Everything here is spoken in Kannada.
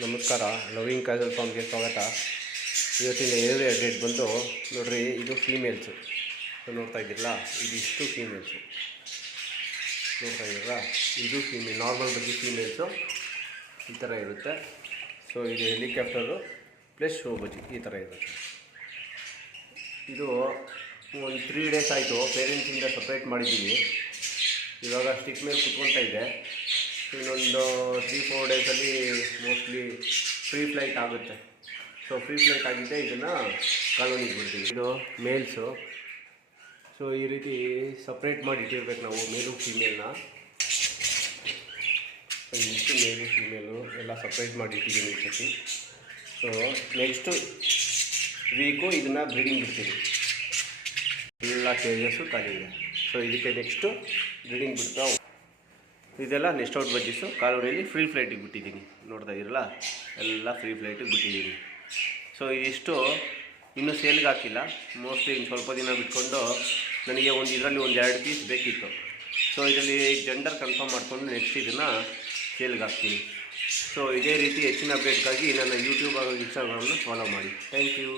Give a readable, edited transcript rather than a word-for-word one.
ನಮಸ್ಕಾರ, ಲವಿಂಗ್ ಕ್ಯಾಸಲ್ ಫಾರ್ಮ್ಗೆ ಸ್ವಾಗತ. ಇವತ್ತಿನ ಏರಿಯಾ ಡೇಟ್ ಬಂದು ನೋಡ್ರಿ, ಇದು ಫೀಮೇಲ್ಸು. ನೋಡ್ತಾ ಇದ್ದೀರಲ್ಲ, ಇದಿಷ್ಟು ಫೀಮೇಲ್ಸು ನೋಡ್ತಾ ಇದ್ದೀರಲ್ಲ, ಇದು ಫೀಮೇಲ್ ನಾರ್ಮಲ್ ಬಗ್ಗೆ ಫೀಮೇಲ್ಸು ಈ ಥರ ಇರುತ್ತೆ. ಸೊ ಇದು ಹೆಲಿಕಾಪ್ಟರು ಪ್ಲಸ್ ಶೋ ಬಜ್ಜಿ ಈ ಥರ ಇರುತ್ತೆ. ಇದು ಒಂದು 3 days ಆಯಿತು ಪೇರೆಂಟ್ಸಿಂದ ಸಪ್ರೇಟ್ ಮಾಡಿದ್ದೀವಿ. ಇವಾಗ ಸ್ಟಿಕ್ ಮೇಲೆ ಕುತ್ಕೊಳ್ತಾ ಇದೆ. ಇನ್ನೊಂದು 3-4 ಡೇಸಲ್ಲಿ ಮೋಸ್ಟ್ಲಿ ಫ್ರೀ ಫ್ಲೈಟ್ ಆಗುತ್ತೆ. ಸೊ ಫ್ರೀ ಫ್ಲೈಟ್ ಆಗಿದ್ದೆ ಇದನ್ನು ಕಾಲೋನಿಗೆ ಬಿಡ್ತೀವಿ. ಇದು ಮೇಲ್ಸು. ಸೊ ಈ ರೀತಿ ಸಪ್ರೇಟ್ ಮಾಡಿ ಇಟ್ಟಿರ್ಬೇಕು ನಾವು ಮೇಲು ಫೀಮೇಲ್ನ. ಇಷ್ಟು ಮೇಲು ಫೀಮೇಲು ಎಲ್ಲ ಸಪ್ರೇಟ್ ಮಾಡಿ ಇಟ್ಟಿದ್ದೀನಿ ಈ ಸತಿ. ಸೊ ನೆಕ್ಸ್ಟು ವೀಕು ಇದನ್ನು ಬ್ರೀಡಿಂಗ್ ಬಿಡ್ತೀವಿ. ಎಲ್ಲ ಕೇಜಸ್ಸು ಖಾಲಿ ಇದೆ. ಸೊ ಇದಕ್ಕೆ ನೆಕ್ಸ್ಟು ಬ್ರೀಡಿಂಗ್ ಬಿಡ್ತಾ ಇದೆಲ್ಲ ನೆಕ್ಸ್ಟ್ ಔಟ್ ಬಜ್ಜಿಸು ಕಾಲೋನಿಯಲ್ಲಿ ಫ್ರೀ ಫ್ಲೈಟಿಗೆ ಬಿಟ್ಟಿದ್ದೀನಿ. ನೋಡ್ತಾ ಇದ್ದೀರಲ್ಲ, ಎಲ್ಲ ಫ್ರೀ ಫ್ಲೈಟಿಗೆ ಬಿಟ್ಟಿದ್ದೀನಿ. ಸೊ ಇದಿಷ್ಟು ಇನ್ನೂ ಸೇಲ್ಗೆ ಹಾಕಿಲ್ಲ. ಮೋಸ್ಟ್ಲಿ ಇನ್ನು ಸ್ವಲ್ಪ ದಿನ ಬಿಟ್ಕೊಂಡು ನನಗೆ ಇದರಲ್ಲಿ ಒಂದು 2 ಪೀಸ್ ಬೇಕಿತ್ತು. ಸೊ ಇದರಲ್ಲಿ ಜೆಂಡರ್ ಕನ್ಫರ್ಮ್ ಮಾಡಿಕೊಂಡು ನೆಕ್ಸ್ಟ್ ಇದನ್ನು ಸೇಲ್ಗೆ ಹಾಕ್ತೀನಿ. ಸೊ ಇದೇ ರೀತಿ ಹೆಚ್ಚಿನ ಅಪ್ಡೇಟ್ಗಾಗಿ ನನ್ನ ಯೂಟ್ಯೂಬ್ ಹಾಗೂ ಇನ್ಸ್ಟಾಗ್ರಾಮ್ನ ಫಾಲೋ ಮಾಡಿ. Thank you.